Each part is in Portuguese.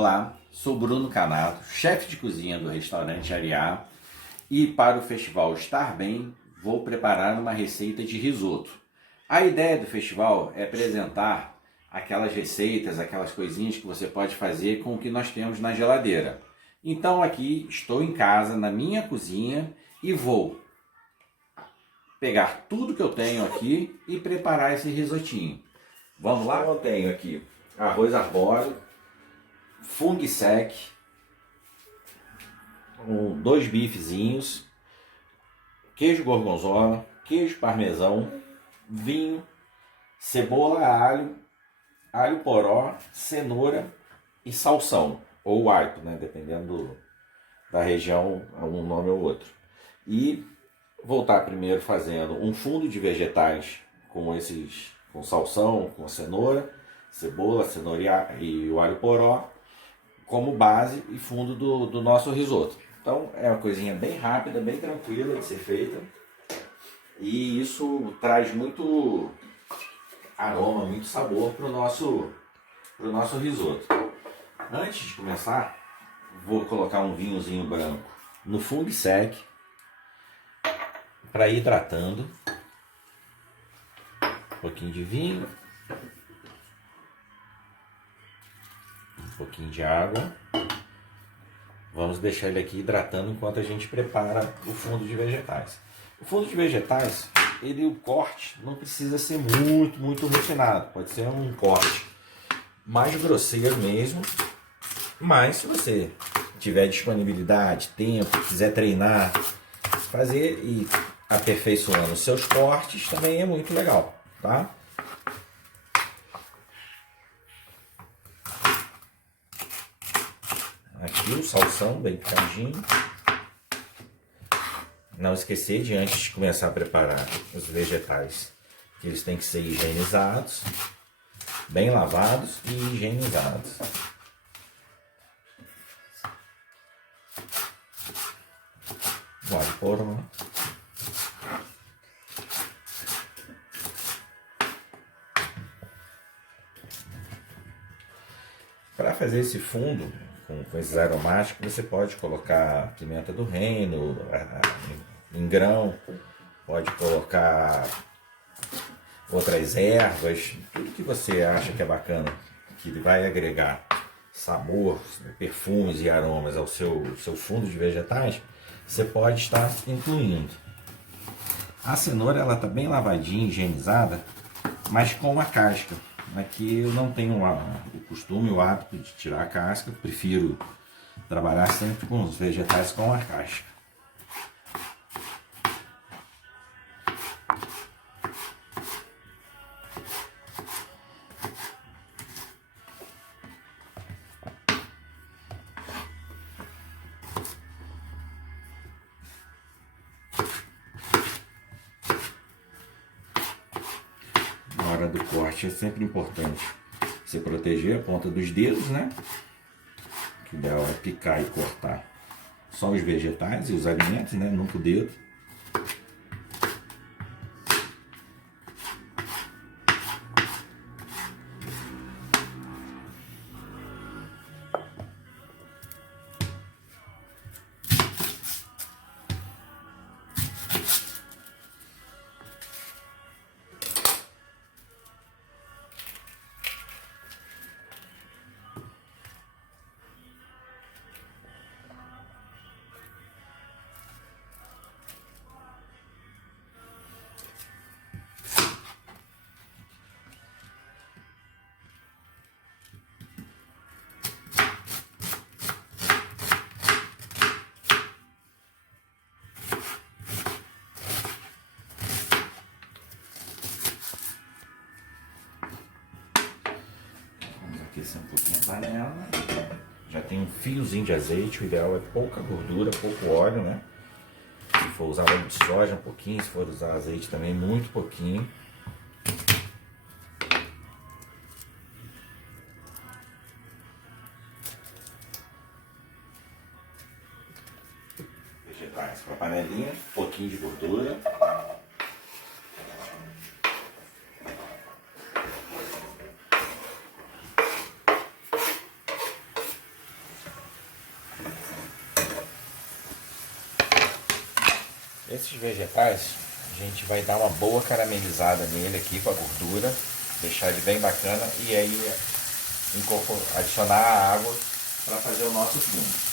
Olá, sou Bruno Canato, chefe de cozinha do restaurante Ariá, e para o festival Estar Bem vou preparar uma receita de risoto. A ideia do festival é apresentar aquelas receitas, aquelas coisinhas que você pode fazer com o que nós temos na geladeira. Então aqui estou em casa, na minha cozinha, e vou pegar tudo que eu tenho aqui e preparar esse risotinho. Vamos lá? Eu tenho aqui arroz arbóreo, fungo sec, 2 bifezinhos, queijo gorgonzola, queijo parmesão, vinho, cebola, alho poró, cenoura e salsão, ou aipo, né? Dependendo da região, um nome ou outro. E vou estar primeiro fazendo um fundo de vegetais com salsão, com cenoura, cebola, cenoura e o alho poró, como base e fundo do nosso risoto. Então é uma coisinha bem rápida, bem tranquila de ser feita, e isso traz muito aroma, muito sabor para o nosso risoto. Antes de começar, vou colocar um vinhozinho branco no fungo sec para ir hidratando. Um pouquinho de vinho, um pouquinho de água. Vamos deixar ele aqui hidratando enquanto a gente prepara o fundo de vegetais. O fundo de vegetais, o corte não precisa ser muito refinado. Pode ser um corte mais grosseiro mesmo. Mas se você tiver disponibilidade, tempo, quiser treinar, fazer e aperfeiçoando os seus cortes também é muito legal, tá? Aqui o salsão bem picadinho. Não esquecer de, antes de começar a preparar os vegetais, que eles têm que ser higienizados, bem lavados e higienizados. O alho poró. Para fazer esse fundo com esses aromáticos, você pode colocar pimenta do reino em grão, pode colocar outras ervas, tudo que você acha que é bacana, que vai agregar sabor, perfumes e aromas ao seu fundo de vegetais, você pode estar incluindo. A cenoura ela está bem lavadinha, higienizada, mas com a casca. Aqui eu não tenho o costume, o hábito de tirar a casca, prefiro trabalhar sempre com os vegetais com a casca. Na hora do corte é sempre importante você proteger a ponta dos dedos, né? O ideal é picar e cortar só os vegetais e os alimentos, né? Nunca o dedo. Aquecer um pouquinho a panela. Já tem um fiozinho de azeite, o ideal é pouca gordura, pouco óleo, né? Se for usar óleo de soja, um pouquinho, se for usar azeite também, muito pouquinho. Vegetais para a panelinha, um pouquinho de gordura. Esses vegetais, a gente vai dar uma boa caramelizada nele aqui com a gordura, deixar ele bem bacana e aí adicionar a água para fazer o nosso fundo.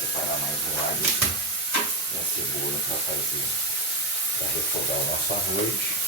Separar mais um alho e a cebola para refogar o nosso arroz.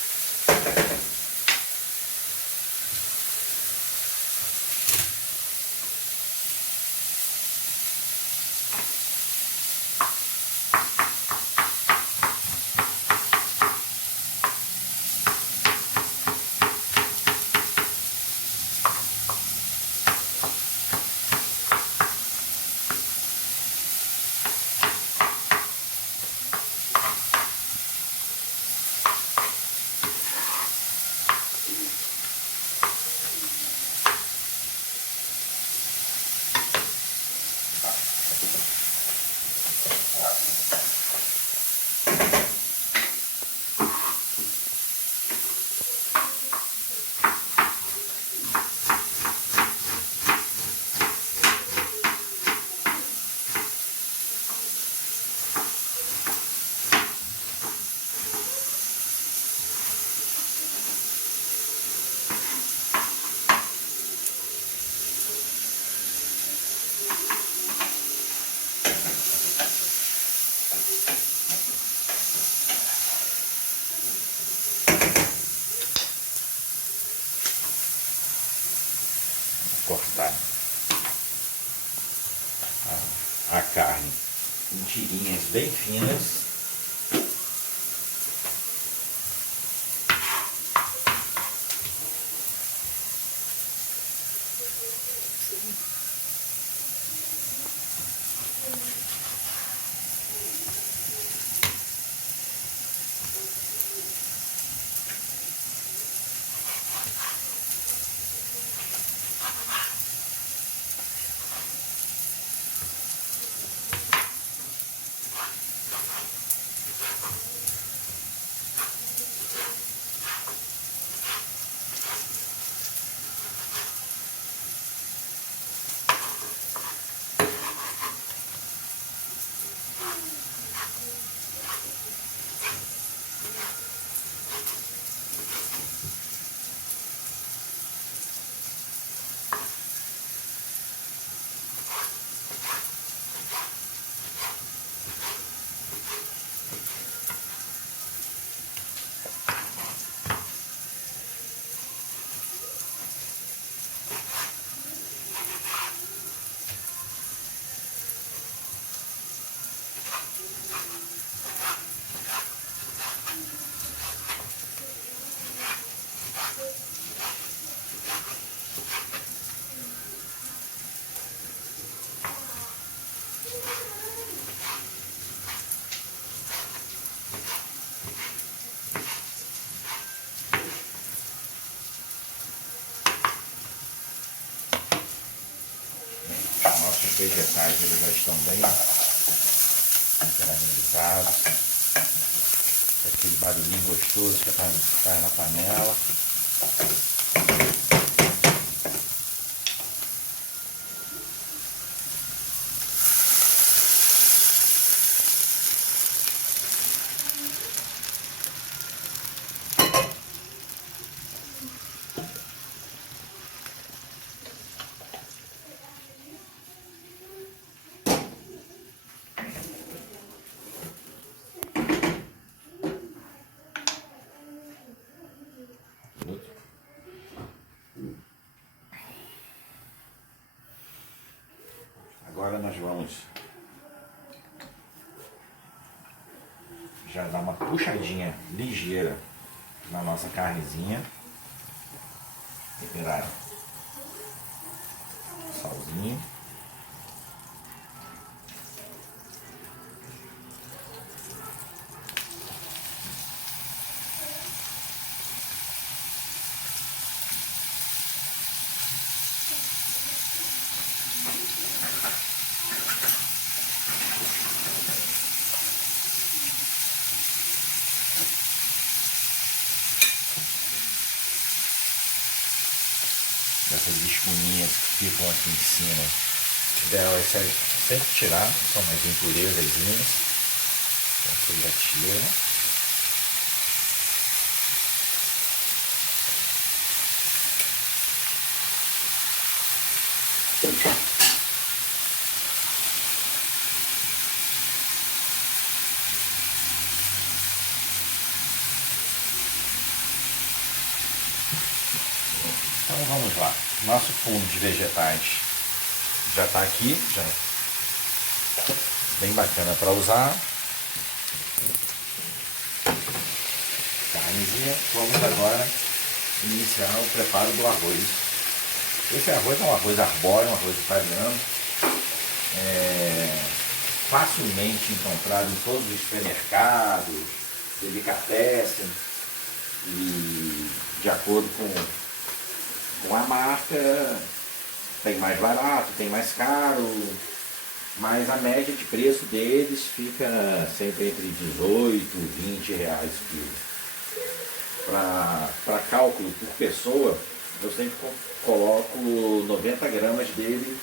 Cortar a carne em tirinhas bem finas. Nossos vegetais eles já estão bem caramelizados. Aquele barulhinho gostoso que faz na panela. Agora nós vamos já dá uma puxadinha ligeira na nossa carnezinha. Temperar salzinho. Essas espuminhas que ficam aqui em cima, o ideal é sempre tirar, são umas impurezazinhas. Então você já tira. Então vamos lá, nosso fundo de vegetais já está aqui, já bem bacana para usar. Carnezinha, vamos agora iniciar o preparo do arroz. Esse arroz é um arroz arbóreo, um arroz italiano, facilmente encontrado em todos os supermercados, delicatessen, e de acordo com a marca, tem mais barato, tem mais caro, mas a média de preço deles fica sempre entre 18 e 20 reais o quilo. Para cálculo por pessoa, eu sempre coloco 90 gramas dele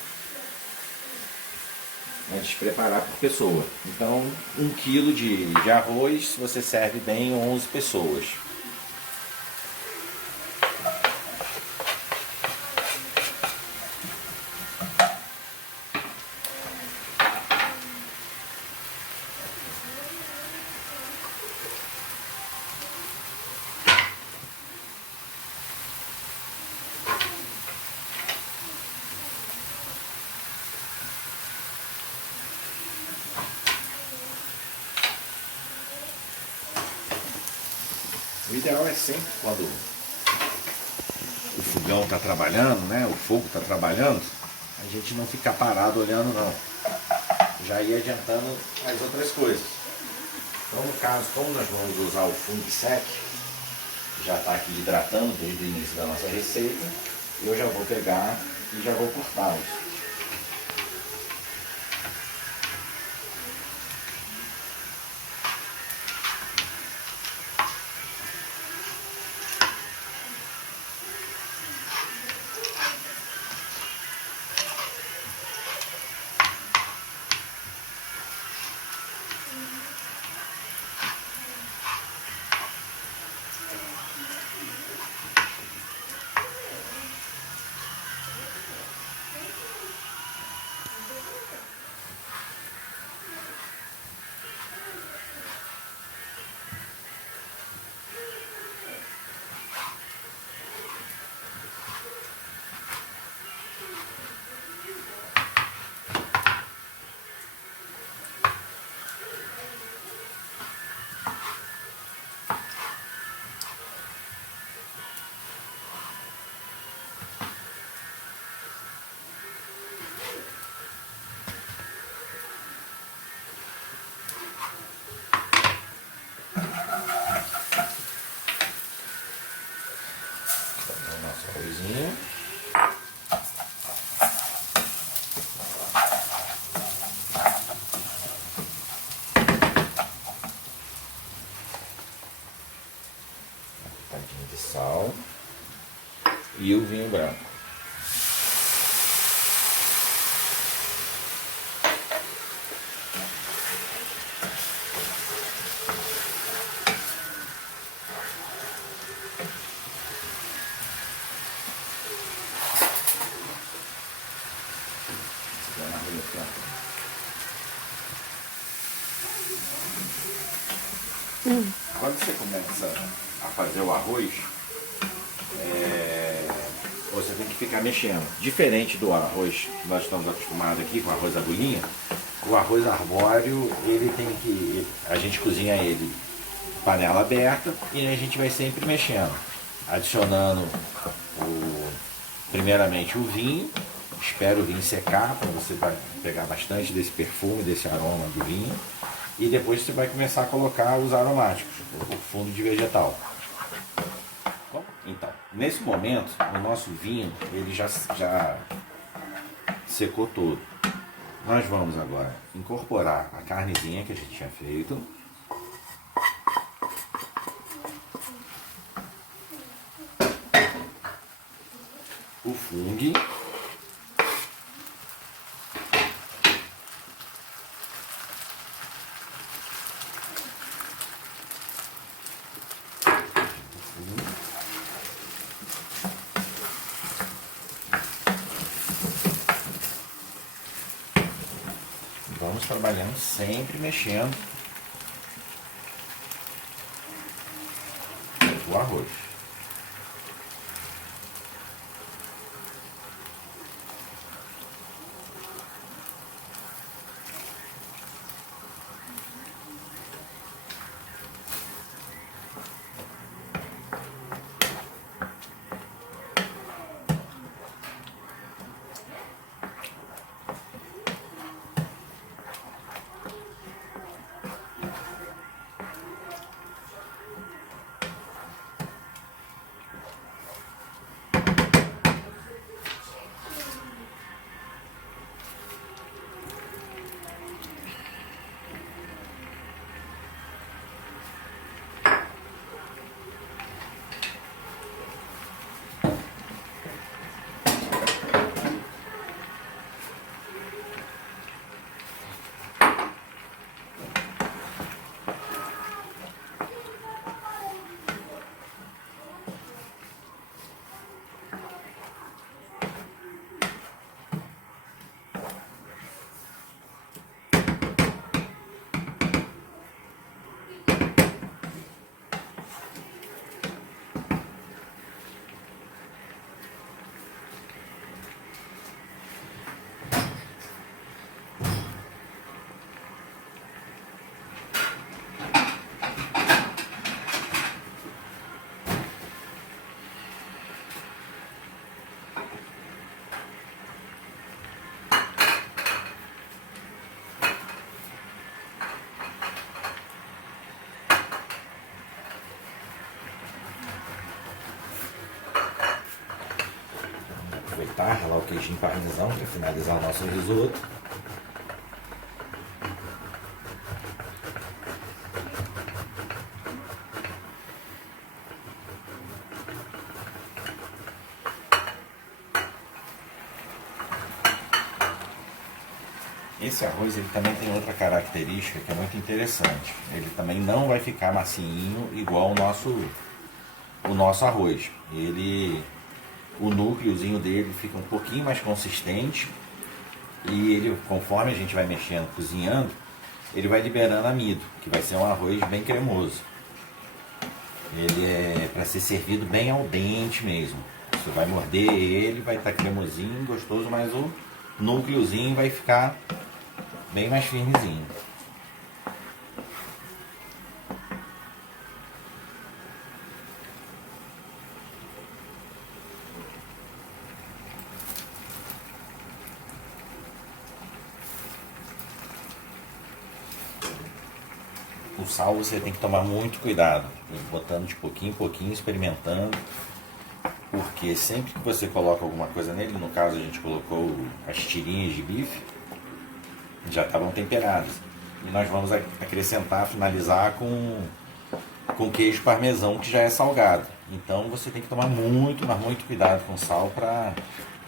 antes de preparar por pessoa. Então, 1 quilo de arroz você serve bem 11 pessoas. O ideal é sempre quando o fogão está trabalhando, né? O fogo está trabalhando, a gente não ficar parado olhando não. Já ir adiantando as outras coisas. Então no caso, como nós vamos usar o fung sec, já está aqui hidratando desde o início da nossa receita, eu já vou pegar e já vou cortá-los. Arrozinho. Uma pitadinha de sal. E o vinho branco. Quando você começa a fazer o arroz, você tem que ficar mexendo. Diferente do arroz que nós estamos acostumados aqui com arroz agulhinha, O arroz arbóreo, ele tem que... A gente cozinha ele panela aberta e a gente vai sempre mexendo. Adicionando primeiramente o vinho. Espera o vinho secar para você pegar bastante desse perfume, desse aroma do vinho. E depois você vai começar a colocar os aromáticos, o fundo de vegetal. Então, nesse momento, o nosso vinho ele já secou todo. Nós vamos agora incorporar a carnezinha que a gente tinha feito. O fungo. Vamos trabalhando sempre mexendo o arroz. Aproveitar, ralar o queijinho parmesão para finalizar o nosso risoto. Esse arroz ele também tem outra característica que é muito interessante. Ele também não vai ficar macinho igual o nosso arroz. O núcleozinho dele fica um pouquinho mais consistente e ele, conforme a gente vai mexendo, cozinhando, ele vai liberando amido, que vai ser um arroz bem cremoso. Ele é para ser servido bem al dente mesmo. Você vai morder ele, vai estar cremosinho, gostoso, mas o núcleozinho vai ficar bem mais firmezinho. O sal você tem que tomar muito cuidado, botando de pouquinho em pouquinho, experimentando, porque sempre que você coloca alguma coisa nele, no caso a gente colocou as tirinhas de bife, já estavam temperadas. E nós vamos acrescentar, finalizar com queijo parmesão, que já é salgado. Então você tem que tomar muito, mas muito cuidado com o sal para,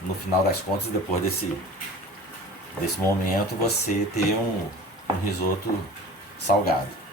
no final das contas, depois desse momento, você ter um risoto salgado.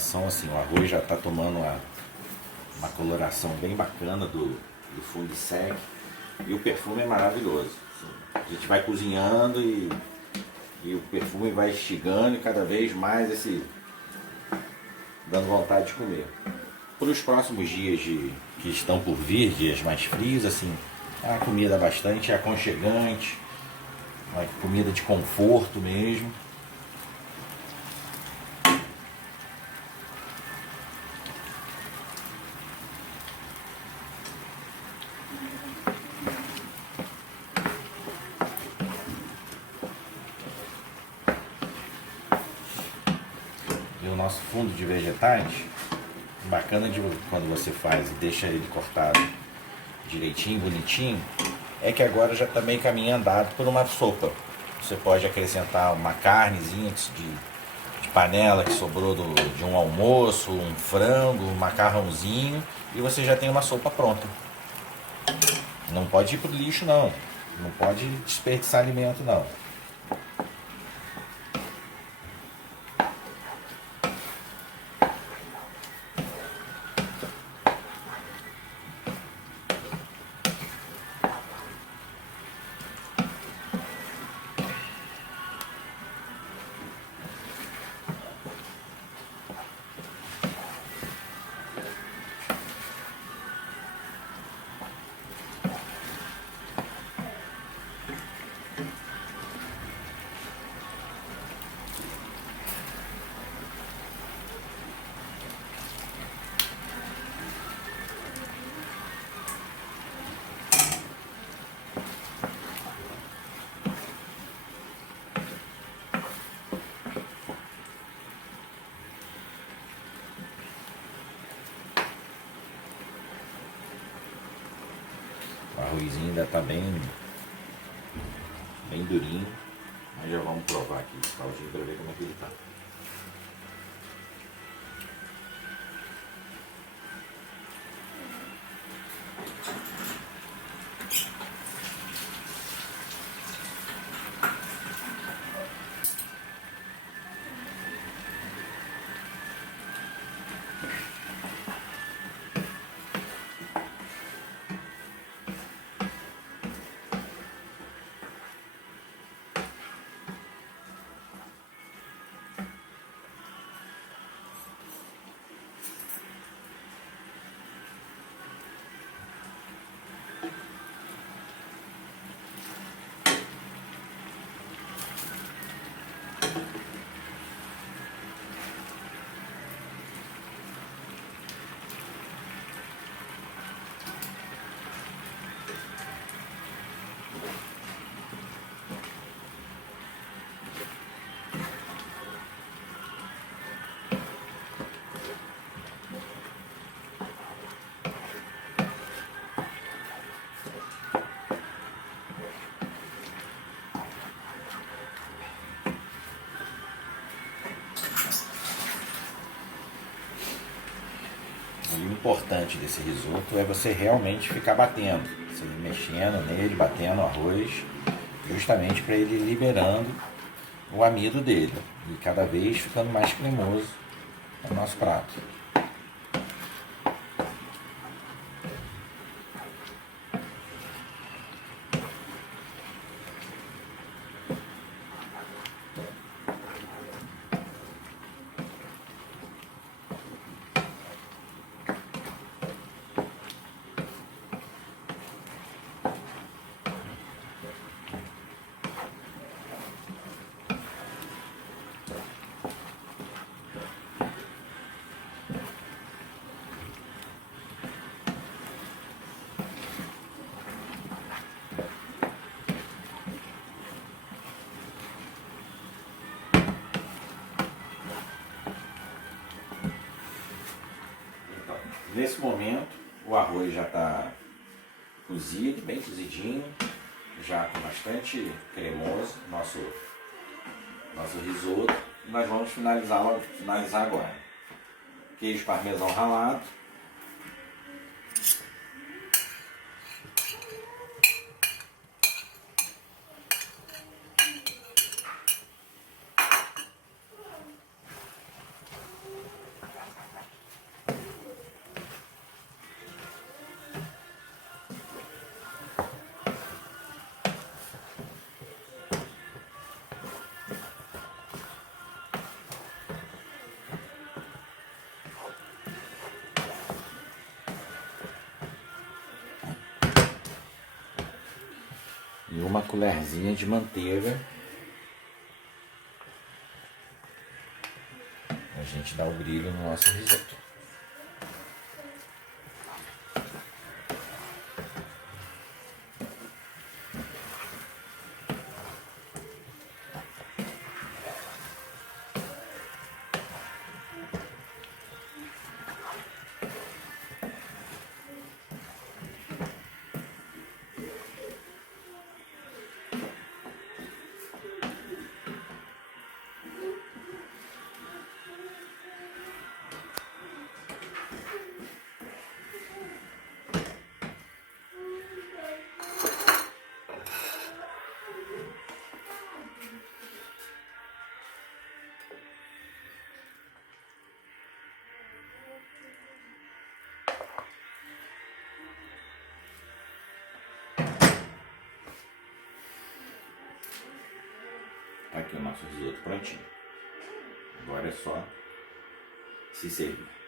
coloração, assim, o arroz já está tomando uma coloração bem bacana do fundo sec. E o perfume é maravilhoso. Assim, a gente vai cozinhando e o perfume vai instigando e cada vez mais dando vontade de comer. Para os próximos dias que estão por vir, dias mais frios, assim, é uma comida bastante aconchegante, uma comida de conforto mesmo. E o nosso fundo de vegetais, bacana de quando você faz e deixa ele cortado direitinho, bonitinho, é que agora já está meio caminho andado por uma sopa. Você pode acrescentar uma carnezinha de panela que sobrou de um almoço, um frango, um macarrãozinho, e você já tem uma sopa pronta. Não pode ir pro lixo não, não pode desperdiçar alimento não. O arrozinho ainda está bem durinho, mas já vamos provar aqui esse caldinho para ver como é que ele está. E o importante desse risoto é você realmente ficar batendo, você ir mexendo nele, batendo o arroz, justamente para ele ir liberando o amido dele e cada vez ficando mais cremoso no nosso prato. Nesse momento, o arroz já está cozido, bem cozidinho, já com bastante cremoso, nosso risoto. E nós vamos finalizar agora. Queijo parmesão ralado. e uma colherzinha de manteiga. A gente dá o brilho no nosso risoto. Tá aqui o nosso risoto prontinho. Agora é só se servir.